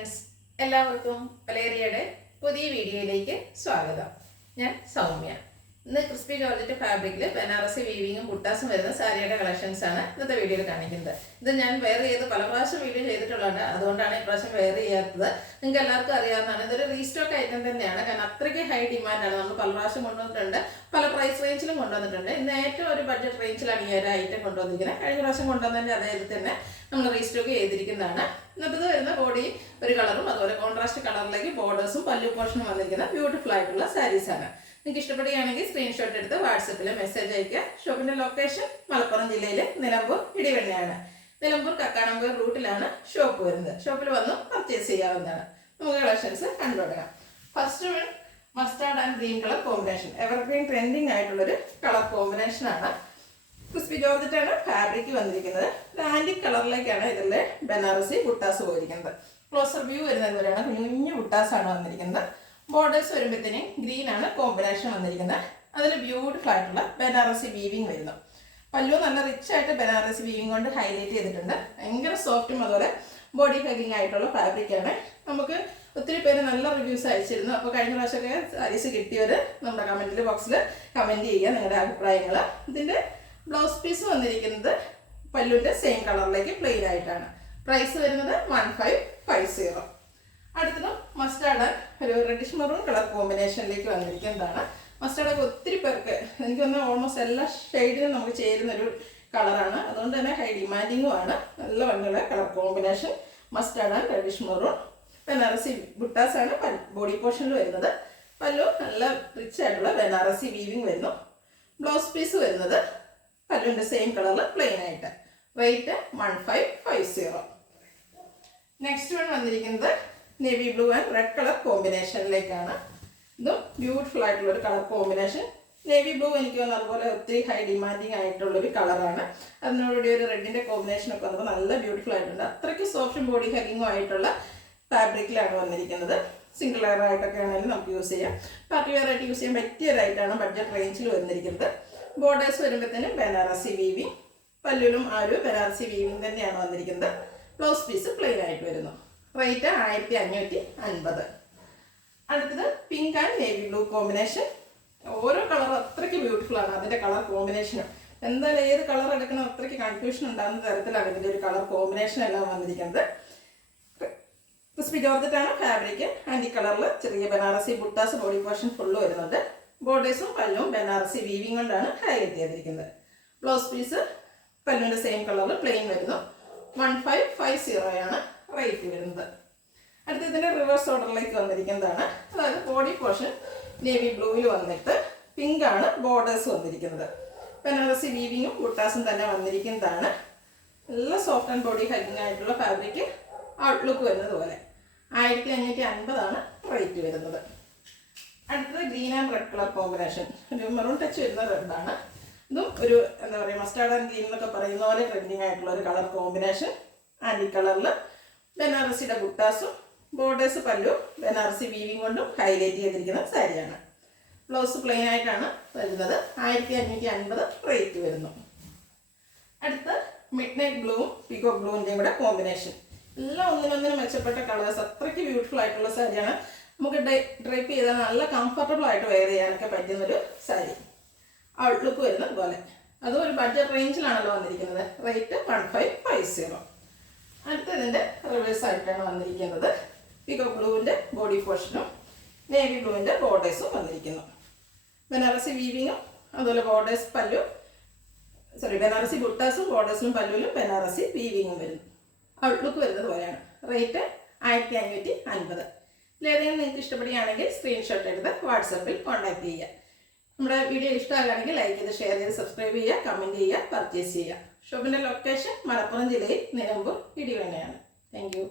Friends, എല്ലാവർക്കും വലേറിയയുടെ പുതിയ വീഡിയോയിലേക്ക് സ്വാഗതം. ഞാൻ സൗമ്യ. ഇന്ന് ക്രിസ്പി ജോർജറ്റ് ഫാബ്രിക്കിൽ ബനാറസി വീവിങ്ങും ബുട്ടാസും വരുന്ന സാരിയുടെ കളക്ഷൻസ് ആണ് ഇന്നത്തെ വീഡിയോയിൽ കാണിക്കുന്നത്. ഇത് ഞാൻ വെയർ ചെയ്ത് പല പ്രാവശ്യം വീഡിയോ ചെയ്തിട്ടുള്ളതാണ്, അതുകൊണ്ടാണ് ഈ പ്രാവശ്യം വെയർ ചെയ്യാത്തത്. നിങ്ങൾക്ക് എല്ലാവർക്കും അറിയാവുന്നതാണ്, ഇതൊരു റീസ്റ്റോക്ക് ഐറ്റം തന്നെയാണ്. കാരണം അത്രയ്ക്ക് ഹൈ ഡിമാൻഡാണ്. നമ്മൾ പല പ്രാവശ്യം കൊണ്ടുവന്നിട്ടുണ്ട്, പല പ്രൈസ് റേഞ്ചിലും കൊണ്ടുവന്നിട്ടുണ്ട്. ഇന്ന് ഏറ്റവും ഒരു ബഡ്ജറ്റ് റേഞ്ചിലാണ് ഈ ഒരു ഐറ്റം കൊണ്ടുവന്നിരിക്കുന്നത്. കഴിഞ്ഞ പ്രാവശ്യം കൊണ്ടുവന്നതിൻ്റെ അതേ തന്നെ നമ്മൾ റീസ്റ്റോക്ക് ചെയ്തിരിക്കുന്നതാണ്. എന്നിട്ട് വരുന്ന ബോഡി ഒരു കളറും അതുപോലെ കോൺട്രാസ്റ്റ് കളറിലേക്ക് ബോർഡേഴ്സും പല്ലു പോർഷനും വന്നിരിക്കുന്ന ബ്യൂട്ടിഫുൾ ആയിട്ടുള്ള സാരീസാണ്. നിങ്ങൾക്ക് ഇഷ്ടപ്പെടുകയാണെങ്കിൽ സ്ക്രീൻഷോട്ട് എടുത്ത് വാട്സപ്പിൽ മെസ്സേജ് അയക്കുക. ഷോപ്പിന്റെ ലൊക്കേഷൻ മലപ്പുറം ജില്ലയിലെ നിലമ്പൂർ ഇടിവെണ്ണയാണ്. നിലമ്പൂർ കക്കാടംപൊയിൽ റൂട്ടിലാണ് ഷോപ്പ് വരുന്നത്. ഷോപ്പിൽ വന്ന് പർച്ചേസ് ചെയ്യാവുന്നതാണ്. നമുക്ക് കളക്ഷൻസ് കണ്ടുപിടിക്കാം. First one mustard and green colour combination. Evergreen trending ആയിട്ടുള്ളൊരു കളർ കോമ്പിനേഷൻ ആണ്. ക്രിസ്പി ജോർജറ്റാണ് ഫാബ്രിക് വന്നിരിക്കുന്നത്. ആന്റിക് കളറിലേക്കാണ് ഇതിലെ ബനാറസി ബുട്ടാസ് പോയിരിക്കുന്നത്. ക്ലോസർ വ്യൂ വരുന്നത് വരെയാണ് കുഞ്ഞു ബുട്ടാസാണ് വന്നിരിക്കുന്നത്. ബോർഡേഴ്സ് വരുമ്പോഴത്തേനും ഗ്രീൻ ആണ് കോമ്പിനേഷൻ വന്നിരിക്കുന്നത്. അതിൽ ബ്യൂട്ടിഫുൾ ആയിട്ടുള്ള ബനാറസി വീവിങ് വരുന്നു. പല്ലു നല്ല റിച്ച് ആയിട്ട് ബനാറസി വീവിങ് കൊണ്ട് ഹൈലൈറ്റ് ചെയ്തിട്ടുണ്ട്. ഭയങ്കര സോഫ്റ്റും അതുപോലെ ബോഡി ഹഗിങ് ആയിട്ടുള്ള ഫാബ്രിക്കാണ്. നമുക്ക് ഒത്തിരി പേര് നല്ല റിവ്യൂസ് അയച്ചിരുന്നു. അപ്പോൾ കഴിഞ്ഞ പ്രാവശ്യമൊക്കെ സാരീസ് കിട്ടിയവർ നമ്മുടെ കമൻറ്റ് ബോക്സിൽ കമൻറ്റ് ചെയ്യുക നിങ്ങളുടെ അഭിപ്രായങ്ങൾ. ഇതിൻ്റെ ബ്ലൗസ് പീസ് വന്നിരിക്കുന്നത് പല്ലുവിൻ്റെ സെയിം കളറിലേക്ക് പ്ലെയിൻ ആയിട്ടാണ്. പ്രൈസ് വരുന്നത് 1550. അടുത്തതും മസ്റ്റാർഡ് ഒരു റെഡിഷ് മെറൂൺ കളർ കോമ്പിനേഷനിലേക്ക് വന്നിരിക്കുന്നതാണ്. മസ്റ്റാർഡൊക്കെ ഒത്തിരി പേർക്ക് എനിക്ക് തോന്നുന്നു ഓൾമോസ്റ്റ് എല്ലാ ഷെയ്ഡിനും നമുക്ക് ചേരുന്നൊരു കളറാണ്. അതുകൊണ്ട് തന്നെ ഹൈ ഡിമാൻഡിങ്ങും ആണ്. നല്ല ഭംഗിയുള്ള colour combination mustard and reddish maroon. Banarasi ബുട്ടാസാണ് ബോഡി പോർഷനിൽ വരുന്നത്. പല്ലു നല്ല റിച്ച് ആയിട്ടുള്ള ബനാറസി വീവിങ് വരുന്നു. ബ്ലൗസ് പീസ് വരുന്നത് പല്ലുവിൻ്റെ സെയിം കളറിൽ പ്ലെയിൻ ആയിട്ട്. റേറ്റ് 1550. നെക്സ്റ്റ് വൺ വന്നിരിക്കുന്നത് navy blue and red colour കോമ്പിനേഷനിലേക്കാണ്. ഇതും ബ്യൂട്ടിഫുൾ ആയിട്ടുള്ള ഒരു കളർ കോമ്പിനേഷൻ. നേവി ബ്ലൂ എനിക്ക് തോന്നുന്നു അതുപോലെ ഒത്തിരി ഹൈ ഡിമാൻഡിങ് ആയിട്ടുള്ളൊരു കളറാണ്. അതിനോടുകൂടി ഒരു റെഡിൻ്റെ കോമ്പിനേഷനൊക്കെ വന്നപ്പോൾ നല്ല ബ്യൂട്ടിഫുൾ ആയിട്ടുണ്ട്. അത്രയ്ക്ക് സോഫ്റ്റും ബോഡി ഹഗിങ്ങും ആയിട്ടുള്ള ഫാബ്രിക്കിലാണ് വന്നിരിക്കുന്നത്. സിംഗിൾ ലെയർ ആയിട്ടൊക്കെ ആണെങ്കിലും നമുക്ക് യൂസ് ചെയ്യാം. പാർട്ടി വെയർ ആയിട്ട് യൂസ് ചെയ്യാൻ പറ്റിയതായിട്ടാണ് ബഡ്ജറ്റ് റേഞ്ചിൽ വന്നിരിക്കുന്നത്. ബോർഡേഴ്സ് വരുമ്പോഴത്തേനും ബനാറസി വീവിങ്, പല്ലുവിലും ആ ഒരു ബനാറസി വീവിങ് തന്നെയാണ് വന്നിരിക്കുന്നത്. ബ്ലൗസ് പീസ് പ്ലെയിൻ ആയിട്ട് വരുന്നു. റേറ്റ് 1550. അടുത്തത് pink and navy blue combination. ഓരോ കളറും അത്രയ്ക്ക് ബ്യൂട്ടിഫുൾ ആണ്. അതിൻ്റെ കളർ കോമ്പിനേഷനും എന്തായാലും ഏത് കളർ എടുക്കണം അത്രയ്ക്ക് കൺഫ്യൂഷൻ ഉണ്ടാകുന്ന തരത്തിലാണ് ഇതിൻ്റെ ഒരു കളർ കോമ്പിനേഷൻ എല്ലാം വന്നിരിക്കുന്നത്. Crispy ജോർജറ്റാണ് fabric. ആൻറ്റി കളറിൽ ചെറിയ Banarasi buttas body portion full വരുന്നുണ്ട്. ബോർഡേഴ്സും പല്ലും ബനാറസി വീവിങ് കൊണ്ടാണ് ഹൈലൈറ്റ് ചെയ്തിരിക്കുന്നത്. ബ്ലൗസ് പീസ് പല്ലുവിൻ്റെ സെയിം കളറിൽ പ്ലെയിൻ വരുന്നു. 1550 റേറ്റ് വരുന്നത്. അടുത്ത ഇതിൻ്റെ റിവേഴ്സ് ഓർഡറിലേക്ക് വന്നിരിക്കുന്നതാണ്. അതായത് ബോഡി പോർഷൻ നേവി ബ്ലൂവിൽ വന്നിട്ട് പിങ്ക് ആണ് ബോർഡേഴ്സ് വന്നിരിക്കുന്നത്. ബനാറസി വീവിങ്ങും ബുട്ടാസും തന്നെ വന്നിരിക്കുന്നതാണ്. നല്ല സോഫ്റ്റ് ആൻഡ് ബോഡി ഹഗിങ് ആയിട്ടുള്ള ഫാബ്രിക് ഔട്ട്ലുക്ക് വരുന്നത് പോലെ. 1550 റേറ്റ് വരുന്നത്. അടുത്തത് green and red colour combination. ഒരു മെറൂൺ ടച്ച് വരുന്ന റെഡാണ്. ഇതും ഒരു എന്താ പറയുക മസ്റ്റാർഡ് ആൻഡ് ഗ്രീൻ എന്നൊക്കെ പറയുന്ന പോലെ ട്രെൻഡിങ് ആയിട്ടുള്ള ഒരു കളർ കോമ്പിനേഷൻ. ആൻറ്റി കളറിൽ ബനാറസിയുടെ ബുട്ടാസും ബോർഡേഴ്സ് പല്ലു ബനാറസി വീവിങ് കൊണ്ടും ഹൈലൈറ്റ് ചെയ്തിരിക്കുന്ന സാരിയാണ്. ബ്ലൗസ് പ്ലെയിൻ ആയിട്ടാണ് വരുന്നത്. 1550 റേറ്റ് വരുന്നു. അടുത്ത് മിഡ് നൈറ്റ് ബ്ലൂവും പീകോ ബ്ലൂവിൻ്റെയും കൂടെ കോമ്പിനേഷൻ. എല്ലാം ഒന്നിനൊന്നിനും മെച്ചപ്പെട്ട കളേഴ്സ്. അത്രയ്ക്ക് ബ്യൂട്ടിഫുൾ ആയിട്ടുള്ള സാരിയാണ്. നമുക്ക് ഡ്രൈപ്പ് ചെയ്താൽ നല്ല കംഫർട്ടബിൾ ആയിട്ട് വെയർ ചെയ്യാനൊക്കെ പറ്റുന്നൊരു സാരി. ഔട്ട്ലുക്ക് വരുന്ന പോലെ. അതും ഒരു ബഡ്ജറ്റ് റേഞ്ചിലാണല്ലോ വന്നിരിക്കുന്നത്. റേറ്റ് 1550. അടുത്തതിൻ്റെ റിവേഴ്സ് ആയിട്ടാണ് വന്നിരിക്കുന്നത്. പീകോ ബ്ലൂവിൻ്റെ ബോഡി പോർഷനും നേവി ബ്ലൂവിൻ്റെ ബോർഡേഴ്സും വന്നിരിക്കുന്നു. ബനാറസി വീവിങ്ങും അതുപോലെ ബോർഡേഴ്സ് ബനാറസി ബുട്ടാസും ബോർഡേഴ്സിലും പല്ലുവിലും ബനാറസി വീവിങ്ങും വരുന്നു. ഔട്ട്ലുക്ക് വരുന്നത് പോലെയാണ്. റേറ്റ് 1550. ഇതിലേതെങ്കിലും നിങ്ങൾക്ക് ഇഷ്ടപ്പെടുകയാണെങ്കിൽ സ്ക്രീൻഷോട്ട് എടുത്ത് വാട്സപ്പിൽ കോൺടാക്ട് ചെയ്യുക. നമ്മുടെ വീഡിയോ ഇഷ്ടമാകുകയാണെങ്കിൽ ലൈക്ക് ചെയ്ത് ഷെയർ ചെയ്ത് സബ്സ്ക്രൈബ് ചെയ്യുക, കമൻറ്റ് ചെയ്യുക, പർച്ചേസ് ചെയ്യുക. ഷോപ്പിൻ്റെ ലൊക്കേഷൻ മലപ്പുറം ജില്ലയിൽ നിലമ്പൂർ ഇടിവെണ്ണയാണ്. Thank you.